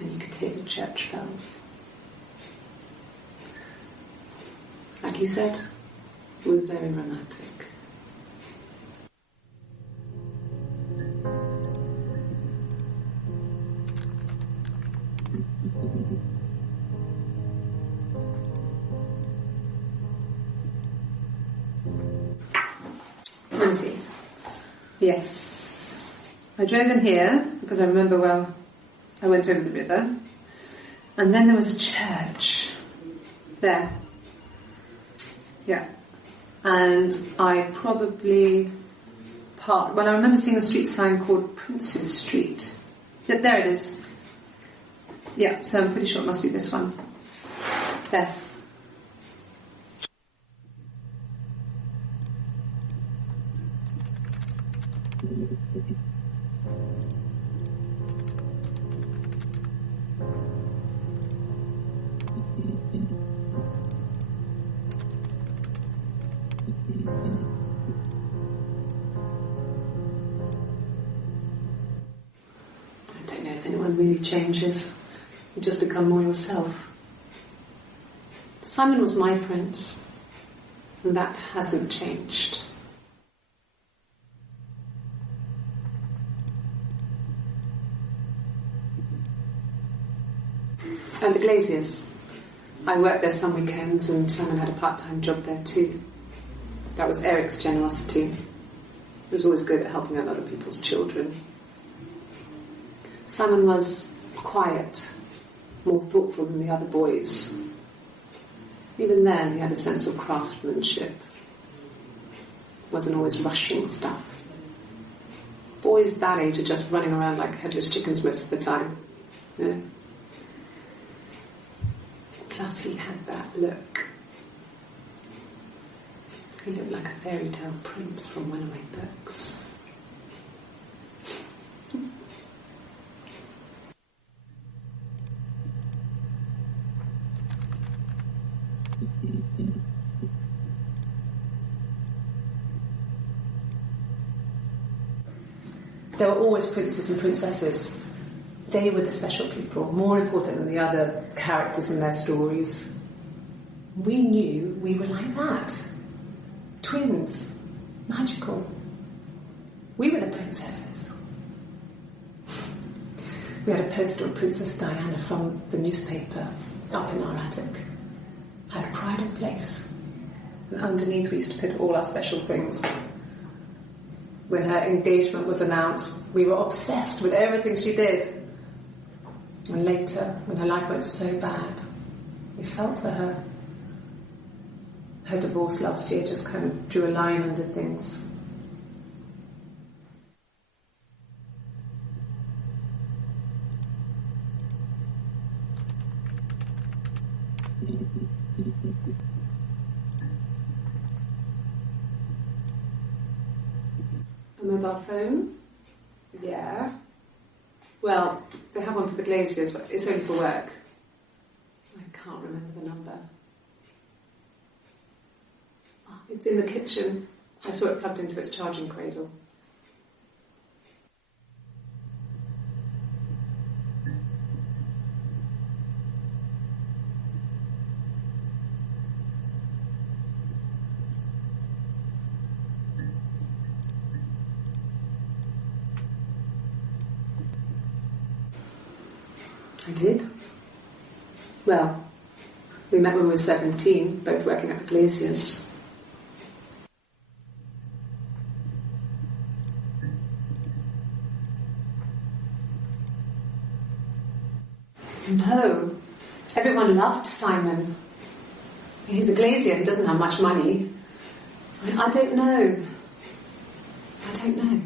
and you could hear the church bells. Like you said, it was very romantic. Let me see. Yes. I drove in here because I remember well I went over the river, and then there was a church there. Yeah. And I probably parked, well, I remember seeing a street sign called Princess Street. Yeah, there it is. Yeah, so I'm pretty sure it must be this one. There. I don't know if anyone really changes. You just become more yourself. Simon was my prince, and that hasn't changed. And the Glaziers. I worked there some weekends, and Simon had a part-time job there too. That was Eric's generosity. He was always good at helping out other people's children. Simon was quiet, more thoughtful than the other boys. Even then, he had a sense of craftsmanship. Wasn't always rushing stuff. Boys that age are just running around like headless chickens most of the time. You know? Plus, he had that look. He looked like a fairy tale prince from one of my books. There were always princes and princesses. They were the special people, more important than the other characters in their stories. We knew we were like that. Twins. Magical. We were the princesses. We had a poster of Princess Diana from the newspaper up in our attic. Had a pride of place. And underneath we used to put all our special things. When her engagement was announced, we were obsessed with everything she did. And later, when her life went so bad, we felt for her. Her divorce last year just kind of drew a line under things. A mobile phone? Yeah. Well, they have one for the Glaziers, but it's only for work. I can't remember the number. Oh, it's in the kitchen. I saw it plugged into its charging cradle. I did. Well, we met when we were 17, both working at the Glaziers. No. Everyone loved Simon. He's a Glazier, he doesn't have much money. I don't know. I don't know.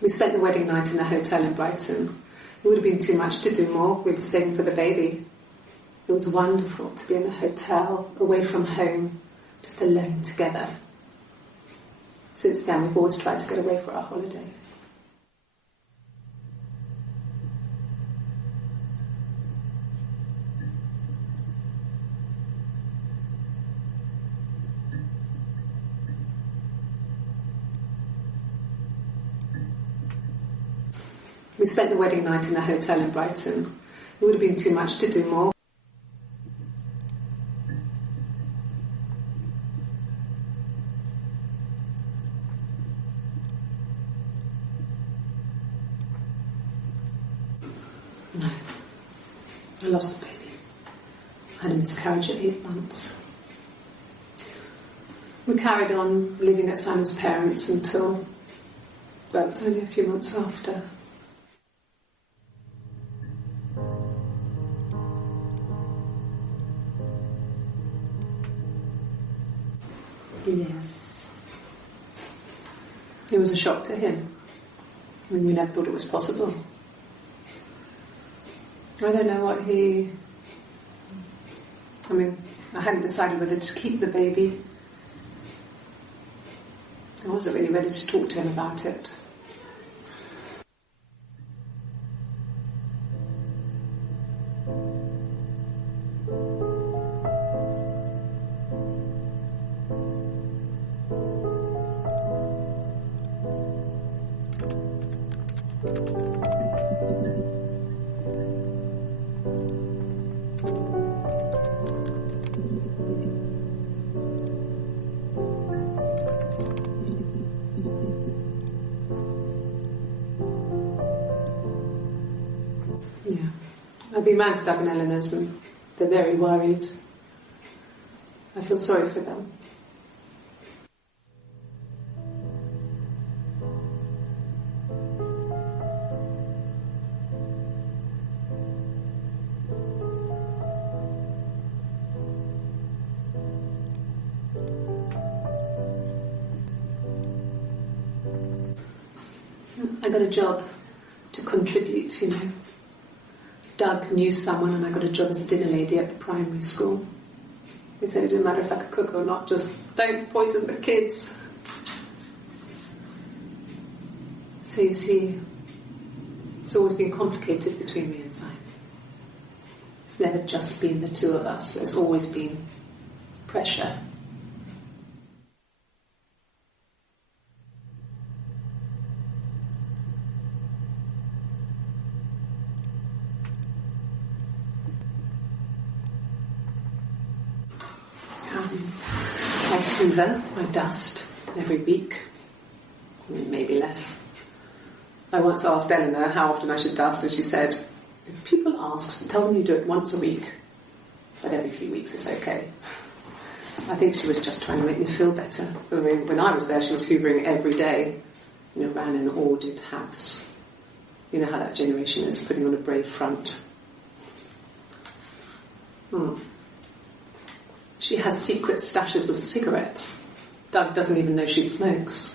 We spent the wedding night in a hotel in Brighton. It would have been too much to do more. We were saving for the baby. It was wonderful to be in a hotel, away from home, just alone together. Since then, we've always tried to get away for our holiday. We spent the wedding night in a hotel in Brighton. It would have been too much to do more. No. I lost the baby. I had a miscarriage at 8 months. We carried on living at Simon's parents until, well, it was only a few months after. Yes. It was a shock to him. I mean, we never thought it was possible. I don't know what I hadn't decided whether to keep the baby. I wasn't really ready to talk to him about it. I've been round to Doug and Eleanor's and they're very worried. I feel sorry for them. I got a job to contribute, Doug knew someone and I got a job as a dinner lady at the primary school. They said it didn't matter if I could cook or not, just don't poison the kids. So you see, it's always been complicated between me and Simon. It's never just been the two of us, there's always been pressure. I hoover, I dust every week, maybe less. I once asked Eleanor how often I should dust, and she said, if people ask, tell them you do it once a week, but every few weeks is okay. I think she was just trying to make me feel better. I mean, when I was there, she was hoovering every day, ran an ordered house. You know how that generation is, putting on a brave front. She has secret stashes of cigarettes. Doug doesn't even know she smokes.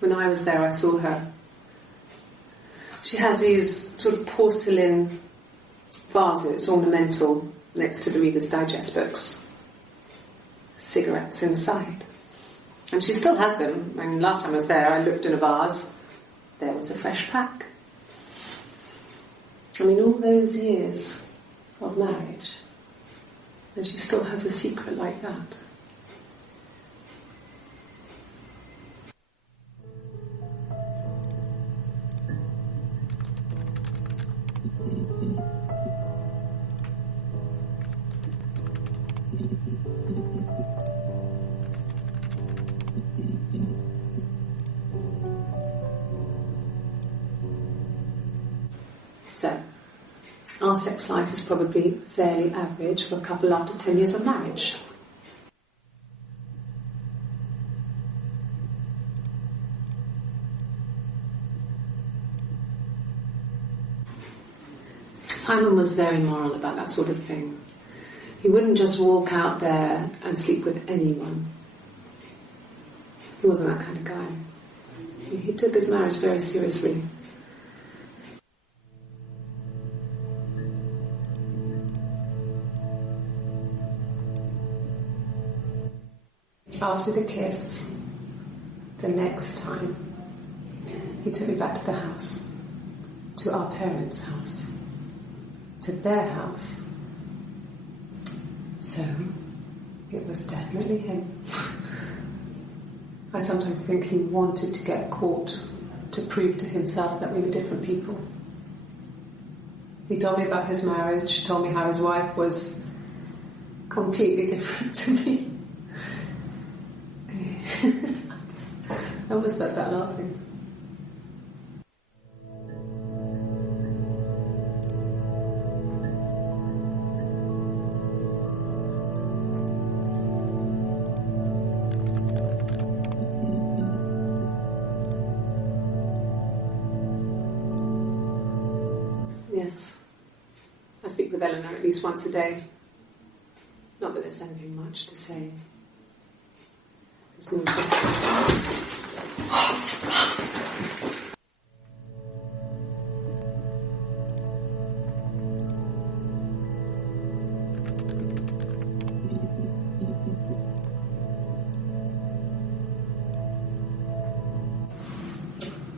When I was there, I saw her. She has these sort of porcelain vases, ornamental, next to the Reader's Digest books. Cigarettes inside. And she still has them. I mean, last time I was there, I looked in a vase. There was a fresh pack. I mean, all those years of marriage. And she still has a secret like that. So, our sex life is probably fairly average for a couple after 10 years of marriage. Simon was very moral about that sort of thing. He wouldn't just walk out there and sleep with anyone. He wasn't that kind of guy. He took his marriage very seriously. After the kiss, the next time, he took me back to the house, to our parents' house, to their house. So, it was definitely him. I sometimes think he wanted to get caught to prove to himself that we were different people. He told me about his marriage, told me how his wife was completely different to me. I almost burst out laughing. Yes, I speak with Eleanor at least once a day. Not that there's anything much to say. It's more just...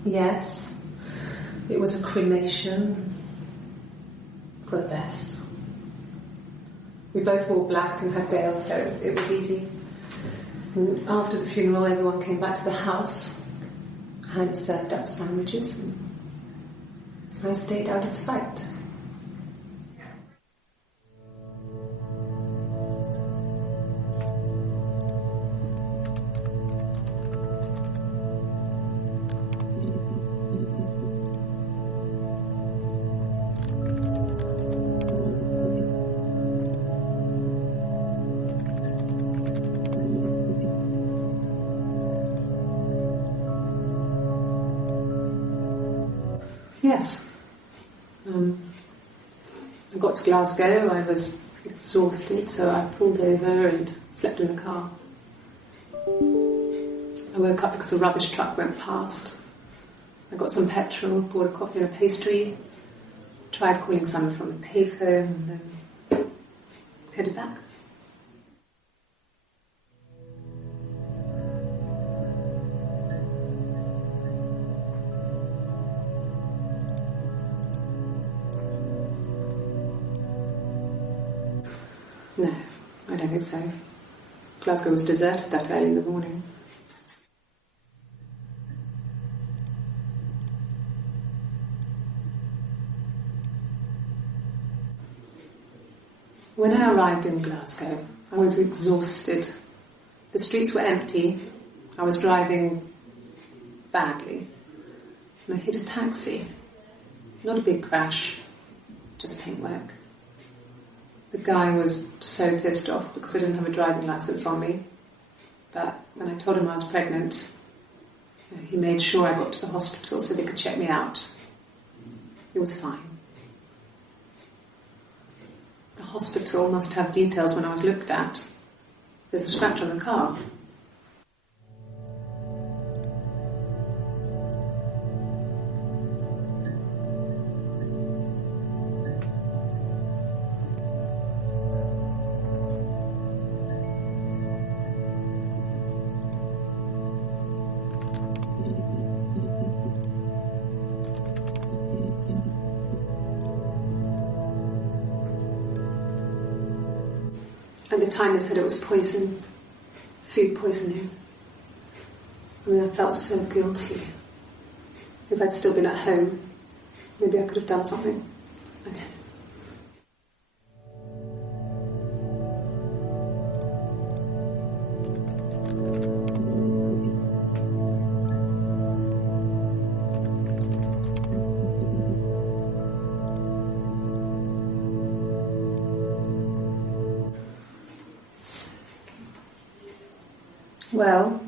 Yes, it was a cremation. For the best. We both wore black and had veils, so it was easy. And after the funeral, everyone came back to the house. Hannah served up sandwiches, and I stayed out of sight. Yes. I got to Glasgow, I was exhausted, so I pulled over and slept in the car. I woke up because a rubbish truck went past. I got some petrol, bought a coffee and a pastry, tried calling someone from the payphone, and then headed back. No, I don't think so. Glasgow was deserted that early in the morning. When I arrived in Glasgow, I was exhausted. The streets were empty. I was driving badly. And I hit a taxi. Not a big crash, just paintwork. The guy was so pissed off because I didn't have a driving license on me. But when I told him I was pregnant, he made sure I got to the hospital so they could check me out. It was fine. The hospital must have details when I was looked at. There's a scratch on the car. At the time they said it was poison, food poisoning. I mean, I felt so guilty. If I'd still been at home, maybe I could have done something. I don't know. Well,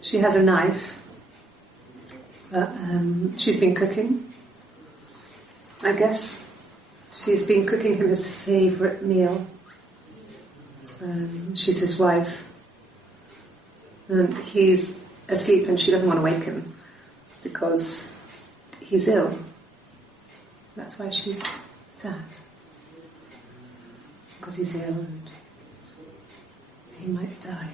she has a knife. She's been cooking, I guess. She's been cooking him his favourite meal. She's his wife. And he's asleep and she doesn't want to wake him because he's ill. That's why she's sad. Because he's ill and he might die.